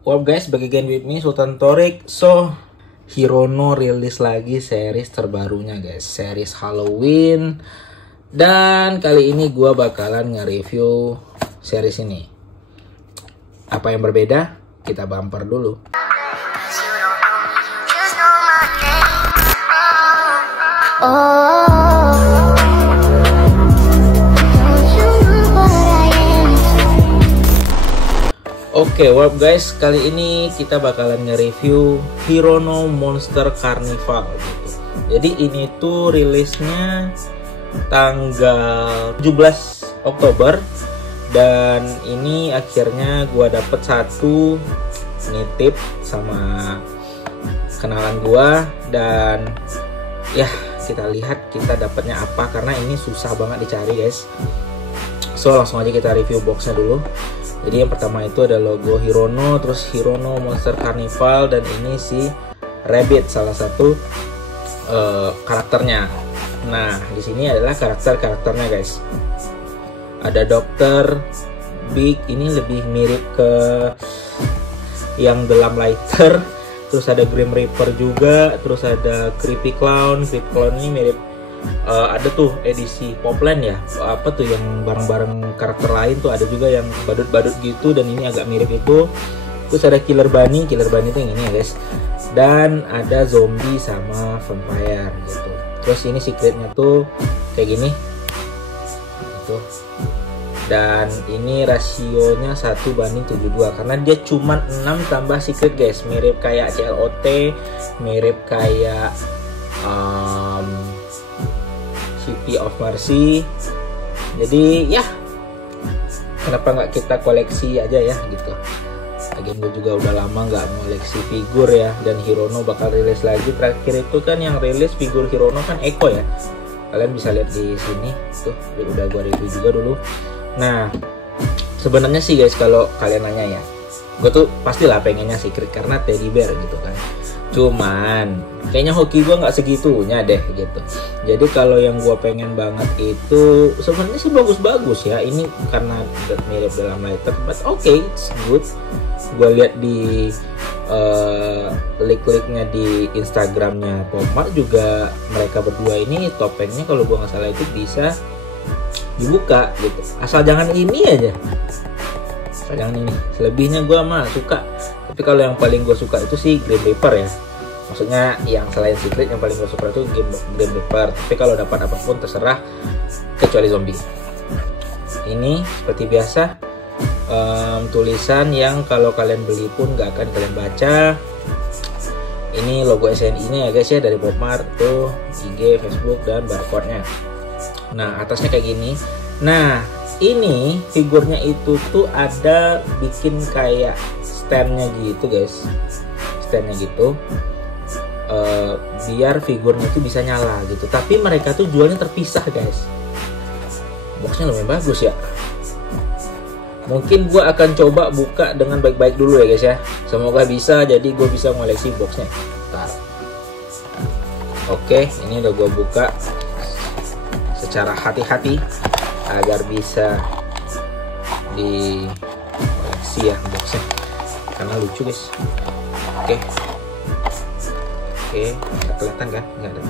Well guys, back again with me Sultan Torik. So, Hirono rilis lagi series terbarunya guys, series Halloween. Dan kali ini gue bakalan nge-review series ini. Apa yang berbeda? Kita bumper dulu. Oke, well guys, kali ini kita bakalan nge-review Hirono Monster Carnival gitu. Jadi ini tuh rilisnya tanggal 17 Oktober. Dan ini akhirnya gua dapet satu nitip sama kenalan gua. Dan ya, kita lihat kita dapatnya apa, karena ini susah banget dicari guys. So langsung aja kita review boxnya dulu. Jadi yang pertama itu ada logo Hirono, terus Hirono Monster Carnival, dan ini si Rabbit, salah satu karakternya. Nah, di sini adalah karakternya guys. Ada Dr. Big, ini lebih mirip ke yang The Lamplighter. Terus ada Grim Reaper juga, terus ada Creepy Clown. Creepy Clown ini mirip ada tuh edisi Popland ya, apa tuh yang bareng-bareng karakter lain tuh, ada juga yang badut-badut gitu, dan ini agak mirip itu. Terus ada Killer Bunny tuh yang ini ya guys, dan ada zombie sama vampire gitu. Terus ini secretnya tuh kayak gini gitu. Dan ini rasionya 1:72 karena dia cuma 6 tambah secret guys, mirip kayak CLOT, mirip kayak City of Mercy. Jadi ya, kenapa nggak kita koleksi aja ya gitu. Lagian gue juga udah lama nggak koleksi figur ya. Dan Hirono bakal rilis lagi. Terakhir itu kan yang rilis figur Hirono kan Eko ya. Kalian bisa lihat di sini tuh, udah gue review juga dulu. Nah, sebenarnya sih guys, kalau kalian nanya ya, gue tuh pastilah pengennya secret karena teddy bear gitu kan. Cuman kayaknya hoki gue nggak segitunya deh gitu. Jadi kalau yang gue pengen banget itu sebenarnya sih bagus-bagus ya. Ini karena mirip dalam lighter, but okay, it's good. Gue lihat di link-linknya di Instagramnya Pomar juga, mereka berdua ini topengnya kalau gue nggak salah itu bisa dibuka gitu. Asal jangan ini aja. Asal jangan ini. Selebihnya gue mah suka. Tapi kalau yang paling gue suka itu sih Grim Reaper ya. Maksudnya yang selain secret yang paling gue suka itu Grim Reaper. Tapi kalau dapat apapun terserah kecuali zombie. Ini seperti biasa tulisan yang kalau kalian beli pun gak akan kalian baca. Ini logo SNI-nya ya guys ya, dari Popmart tuh, IG, Facebook, dan barcode-nya. Nah, atasnya kayak gini. Nah, ini figurnya itu tuh ada bikin kayak standnya gitu guys, standnya gitu, biar figurnya itu bisa nyala gitu. Tapi mereka tuh jualnya terpisah guys. Boxnya lumayan bagus ya. Mungkin gue akan coba buka dengan baik-baik dulu ya guys ya. Semoga bisa, jadi gue bisa ngoleksi boxnya. Bentar. Oke, ini udah gue buka secara hati-hati agar bisa di koleksi ya boxnya, karena lucu guys. Oke, nggak kelihatan kan? Nggak ada.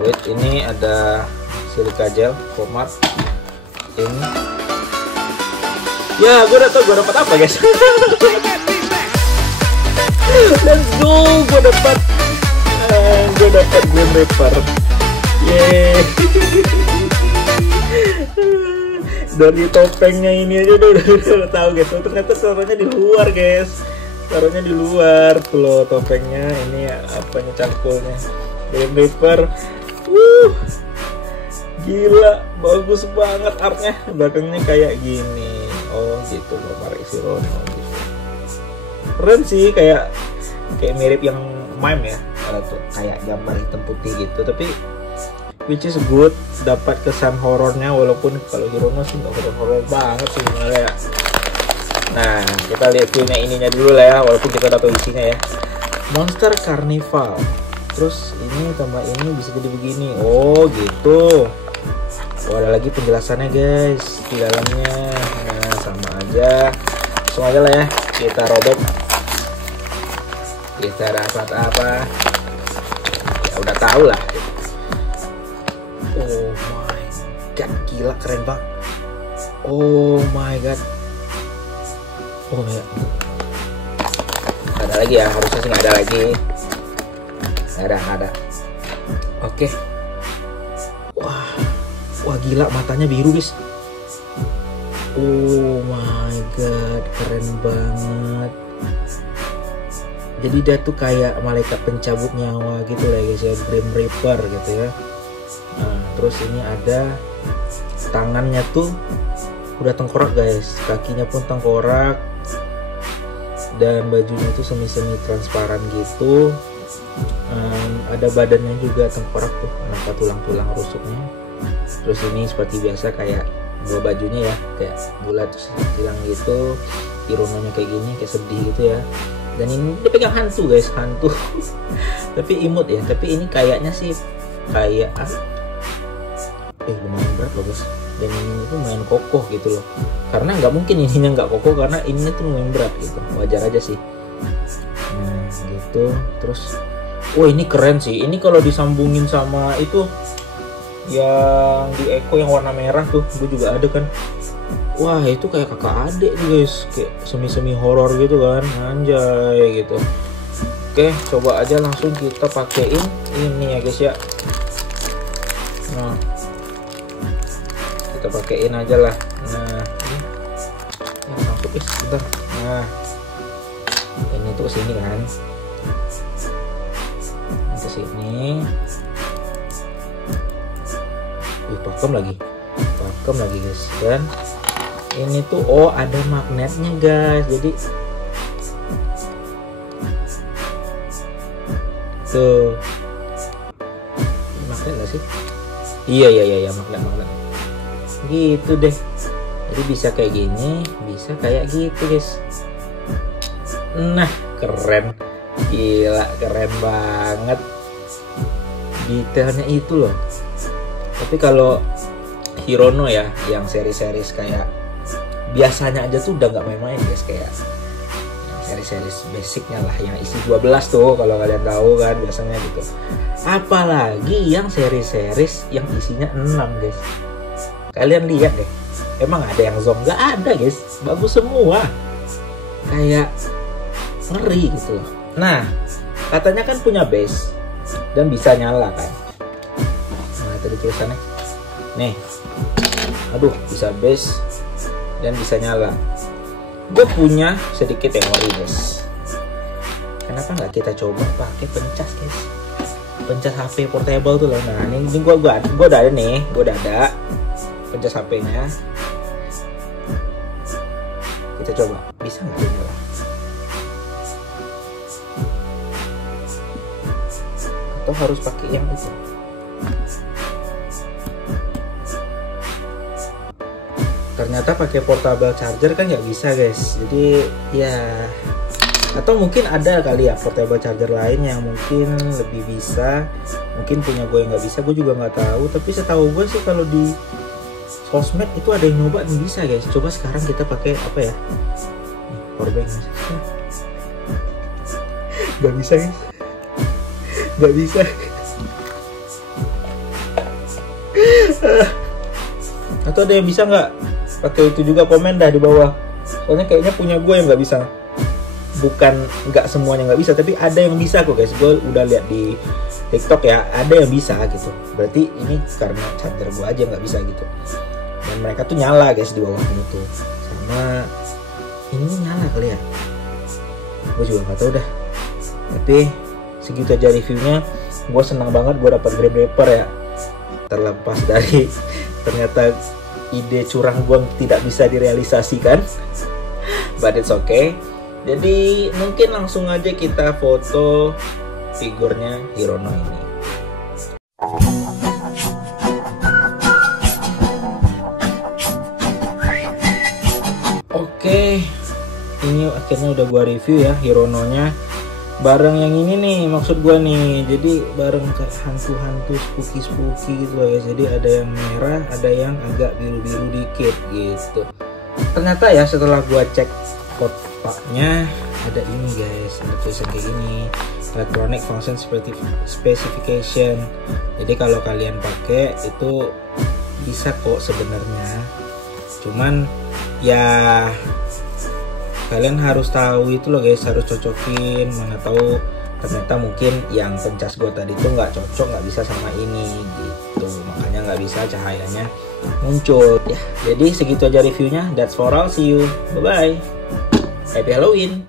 Wait, ini ada silika gel Pomar ini. Ya, gue udah tau gue dapat apa guys. Let's go, gue dapat Grim Reaper. Yeay. Dari topengnya ini aja udah tahu guys. Oh, ternyata taruhnya di luar guys. Taruhnya di luar tuh loh topengnya. Ini apanya, cangkulnya Grim Reaper. Gila, bagus banget artnya. Belakangnya kayak gini. Oh gitu loh, Marik Hirono gitu. Keren sih, kayak mirip yang mime ya. Tuh, kayak gambar hitam putih gitu. Tapi which is good, dapat kesan horornya, walaupun kalau Hirono sih nggak horor banget sih sebenarnya ya. Nah, kita lihat filmnya ininya dulu lah ya, walaupun kita udah tahu isinya ya. Monster Carnival. Terus ini tambah ini bisa jadi begini. Oh gitu. Oh, ada lagi penjelasannya guys di dalamnya. Nah, sama aja. Langsung aja lah ya, kita robek. Kita dapat apa? Ya udah tahu lah. Oh my god, gila keren banget. Oh my god. Oh ya. Gak ada lagi ya, harusnya sih nggak ada lagi. Nggak ada. Oke. Wah gila, matanya biru guys. Oh my god, keren banget. Jadi dia tuh kayak malaikat pencabut nyawa gitu lah guys ya, Grim Reaper gitu ya. Nah, terus ini ada tangannya tuh udah tengkorak guys, kakinya pun tengkorak, dan bajunya tuh semi transparan gitu. Ada badannya juga tengkorak tuh, nampak tulang-tulang rusuknya. Terus ini seperti biasa kayak dua bajunya ya, kayak bulat terus hilang gitu. Hirononya kayak gini, kayak sedih gitu ya. Dan ini dia pegang hantu guys, hantu. Tapi imut ya, tapi ini kayaknya sih kayak lumayan berat loh guys. Dan ini tuh main kokoh gitu loh, karena nggak mungkin ininya nggak kokoh, karena ininya tuh lumayan berat gitu. Wajar aja sih. Nah gitu. Terus ini keren sih. Ini kalau disambungin sama itu yang di Eko yang warna merah tuh, gue juga ada kan. Wah itu kayak kakak adik tuh guys, kayak semi horor gitu kan, anjay gitu. Oke, coba aja langsung kita pakein ini ya guys ya. Nah, kita pakein aja lah. Nah, ini masuk guys, bentar. Nah, ini tuh kesini kan, ke sini. Pakem lagi guys. Dan ini tuh ada magnetnya guys. Jadi tuh magnet nggak sih? Iya magnet gitu deh. Jadi bisa kayak gini, bisa kayak gitu guys. Nah keren, gila keren banget detailnya itu loh. Tapi kalau Hirono ya, yang seri-seri kayak biasanya aja tuh udah nggak main-main guys, kayak seri-seri basicnya lah, yang isi 12 tuh kalau kalian tahu kan biasanya gitu. Apalagi yang seri-seri yang isinya 6 guys. Kalian lihat deh, emang ada yang zong? Nggak ada guys, bagus semua, kayak ngeri gitu loh. Nah katanya kan punya base dan bisa nyala kan. Nah tadi tulisannya nih, aduh bisa base dan bisa nyala. Gue punya sedikit teori guys, kenapa nggak kita coba pakai pencas guys, pencas HP portable tuh loh. Nah ini gue udah ada nih, gue udah ada pencas HP-nya. Kita coba, bisa nggak dia nyala? Atau harus pakai yang itu? Ternyata pakai portable charger kan nggak bisa guys. Jadi ya, atau mungkin ada kali ya portable charger lain yang mungkin lebih bisa. Mungkin punya gue yang nggak bisa, gue juga nggak tahu. Tapi setahu gue sih kalau di sosmed itu ada yang nyoba yang bisa guys. Coba sekarang kita pakai apa ya? Powerbank. Nggak bisa guys. Nggak bisa. Atau ada yang bisa nggak pakai itu juga? Komen dah di bawah. Soalnya kayaknya punya gue yang nggak bisa. Bukan nggak semuanya nggak bisa, tapi ada yang bisa kok guys. Gue udah lihat di TikTok ya, ada yang bisa gitu. Berarti ini karena charger gue aja nggak bisa gitu. Dan mereka tuh nyala guys di bawahnya itu. Sama ini nyala kali ya. Gue juga nggak tahu dah. Tapi segitu aja reviewnya. Gue senang banget gue dapat Grim Reaper ya. Terlepas dari ternyata ide curang gue tidak bisa direalisasikan, but it's okay. Jadi mungkin langsung aja kita foto figurnya Hirono ini. Oke, ini akhirnya udah gua review ya Hirononya. Bareng yang ini nih, maksud gua nih. Jadi bareng kayak hantu-hantu spooky gitu loh guys. Jadi ada yang merah, ada yang agak biru-biru dikit gitu. ternyata ya setelah gua cek kotaknya ada ini guys, ada tulisan kayak gini, electronic function specification. Jadi kalau kalian pakai itu bisa kok sebenarnya, cuman ya kalian harus tahu itu loh guys, harus cocokin. Mana tahu ternyata mungkin yang pencas gue tadi tuh nggak cocok, nggak bisa sama ini gitu, makanya nggak bisa cahayanya muncul ya. Jadi segitu aja reviewnya, that's for all, see you, bye bye, happy Halloween.